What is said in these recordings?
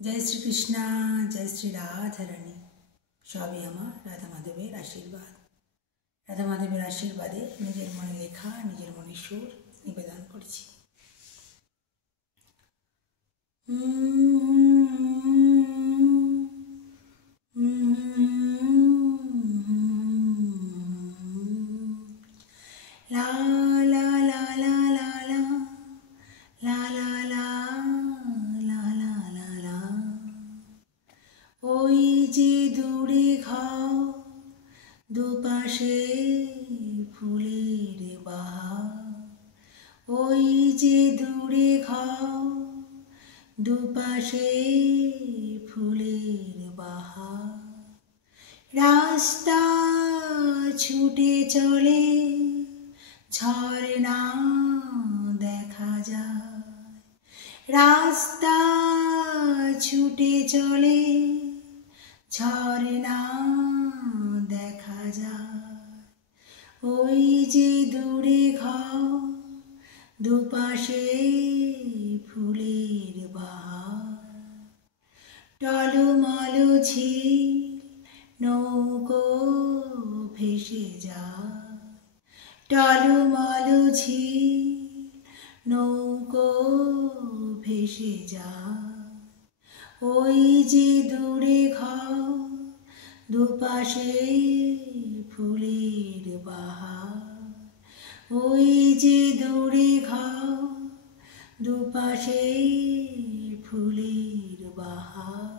जय श्री कृष्णा, जय श्री राधा रानी। सबई आमार राधा माधवेर आशीर्वाद। राधा माधवेर आशीर्वादे निजेर मने लेखा निजेर मने सुर निवेदन करछि। ला ला ला ला ला ला ला ला ला ला ला ला ওই যে দূরে ঘাও দুপাশে ফুলের বাহার, ওই যে দূরে ঘাও দুপাশে ফুলের বাহার, রাস্তা ছুটে চলে ঝর্ণা দেখা যায়, রাস্তা ছুটে চলে ঝর্ণা দেখা যায়, ওই যে দূরে ঘর দুপাশে ফুলের বাহার, টলমল ঝিল নৌকো ভেসে যায়, টলমল ঝিল নৌকো ভেসে যায়, ওই যে দূরে ঘর দুপাশে ফুলের বাহার, ওই যে দূরে ঘর দুপাশে ফুলের বাহার।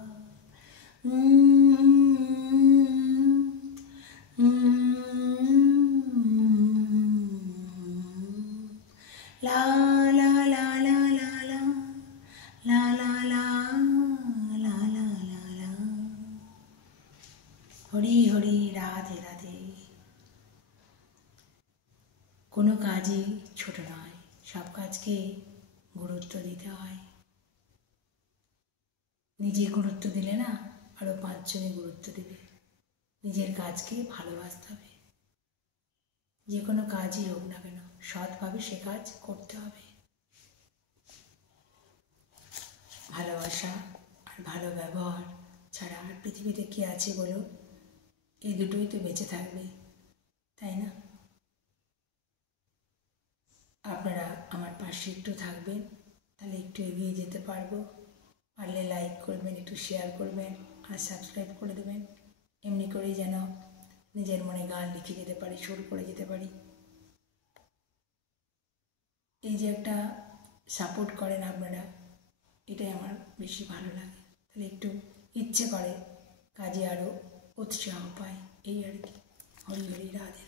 লা লা লা লা লা লা লা লা লা লা লা লা লা। হরি হরি, রাধে রাধে। কোনো কাজই ছোট নয়, সব কাজকে গুরুত্ব দিতে হয়। নিজে গুরুত্ব দিলে না আরো 5 জনে গুরুত্ব দিবে। নিজের কাজকে ভালোবাসতে হবে। যে কোনো কাজই হোক না কেন সৎভাবে সে কাজ করতে হবে। ভালোবাসা আর ভালো ব্যবহার ছাড়া আর পৃথিবীতে কি আছে বলো? এই দুটোই তো বেঁচে থাকবে, তাই না? আপনারা আমার পাশে একটু থাকবেন, তাহলে একটু এগিয়ে যেতে পারবো। পারলে লাইক করবেন, একটু শেয়ার করবেন আর সাবস্ক্রাইব করে দেবেন। এমনি করেই যেন নিজের মনে গান লিখে যেতে পারি, সুর করে যেতে পারি। এই যে একটা সাপোর্ট করেন আপনারা, এটাই আমার বেশি ভালো লাগে। তাহলে একটু ইচ্ছে করে কাজে আরও উৎসাহ পাই, এই আর কি। হরি হরি, রাধে।